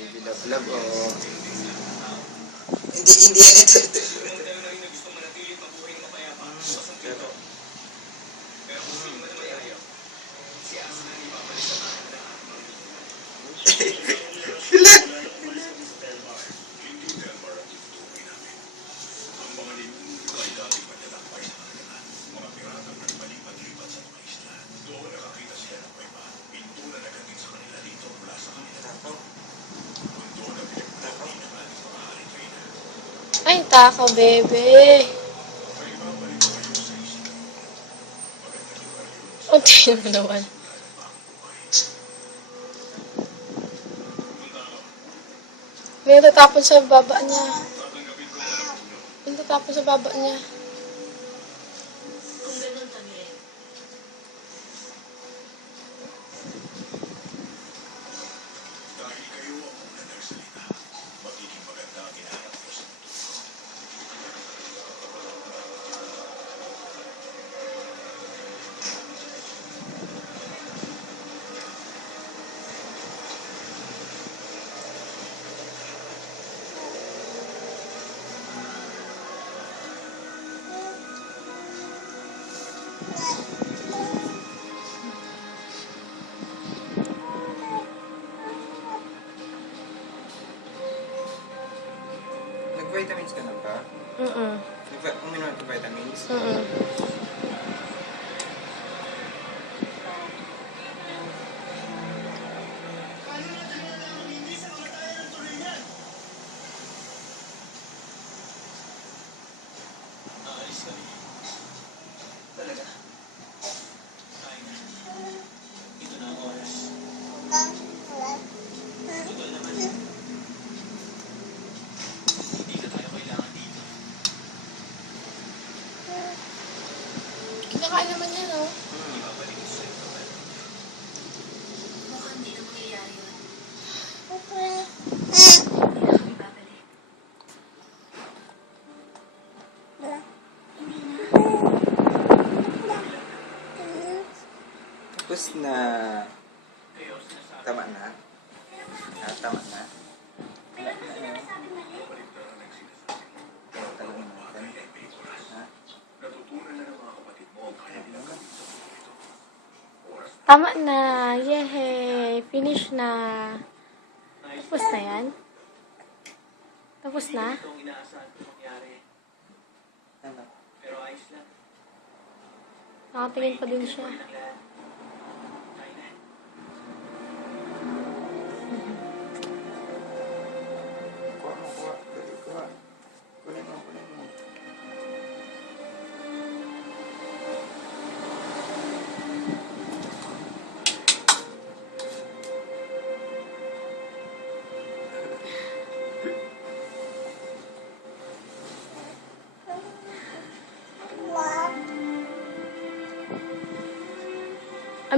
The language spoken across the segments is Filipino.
Vlog o... Hindi yan ito. Sila! Ay, tako, bebe. Unti mo naman. May natatapon sa baba niya. May natatapon sa baba niya. Nag-vitamins ka na ba? Uminom ka vitamins? Talaga? Ito na ang oras. Tugal naman. Hindi na tayo kailangan dito. Kinakain naman niya, no? Ibabalik ko sa'yo naman. Mukhang hindi na mangyayari yun. Okay. Hindi na kami babalik. Tapos na... Tama na? Tama na? Pero ano sinasabi mali? Talagang natin. Ha? Tama na. Yehey. Finish na. Tapos na yan? Tapos na? Ito ang inaasahan ko mangyari. Ano? Pero ayos lang. Nakatingin pa din siya. Ang lahat. Tayo na. Kuha mo, kuha. Dali, kuha. Kunin mo, kunin mo.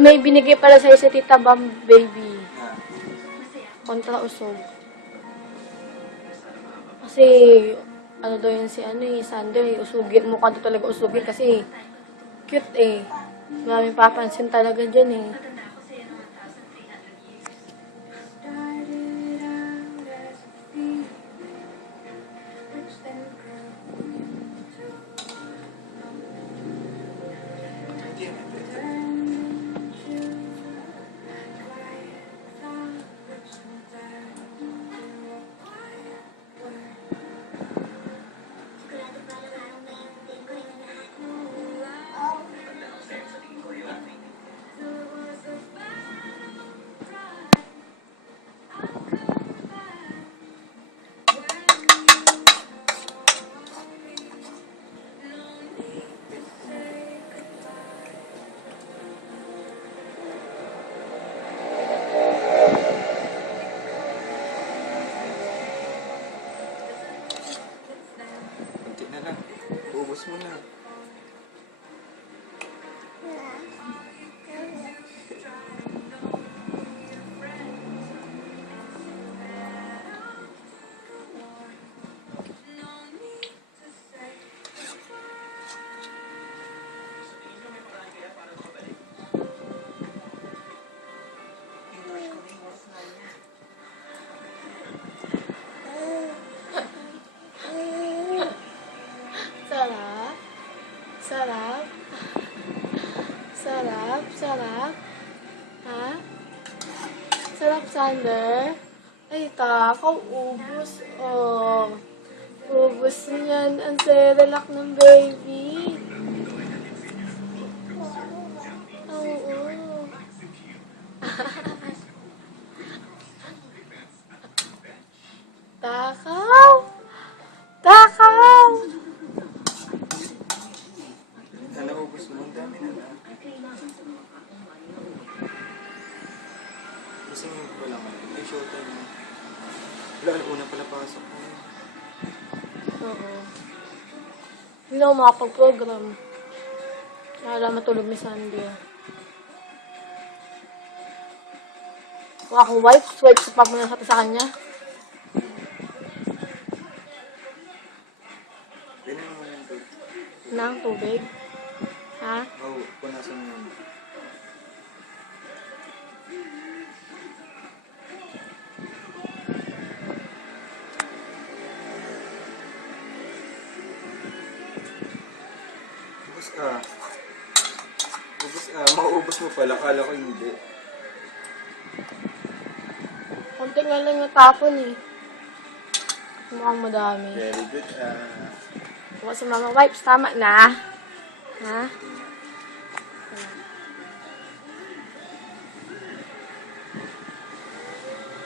May binigay pala sa'yo si Tita Bam, baby. Ha? Kontra usog. Kasi, ano daw yun si Sander, usugin, mukha daw talaga usugin kasi cute eh. Maraming papansin talaga dyan eh. Matanda ako sa'yo ng 1,300 years. Hindi yan, ito. Sigurado ba lang araw na yung tingin ko rin ang lahat? Tanda ko sa'yo sa tingin ko yung ating. Sarap? Ha? Sarap, Sander? Ay, takaw, ubus. Oh. Ubus niyan ang Cerelac ng baby. Oo. Takaw! Takaw! Ano, ubus mo? Ang dami na na. Gisingin ko pa lang. May showtime na. Wala, una pala pasok ko. Oo. Hindi na ako makapag-program. Kaya matulog ni Sandy. Kung akong swipe sa pag mo na sa kanya. Ganun mo yung tubig. Nang tubig. Ha? Oo, punasan mo yun. Ubus ka. Ubus ka. Mauubos mo pala. Kala ko hindi. Konti nga lang yung tapon eh. Mukhang madami. Very good. Bukas si Mama Wipes, tama na. Ha?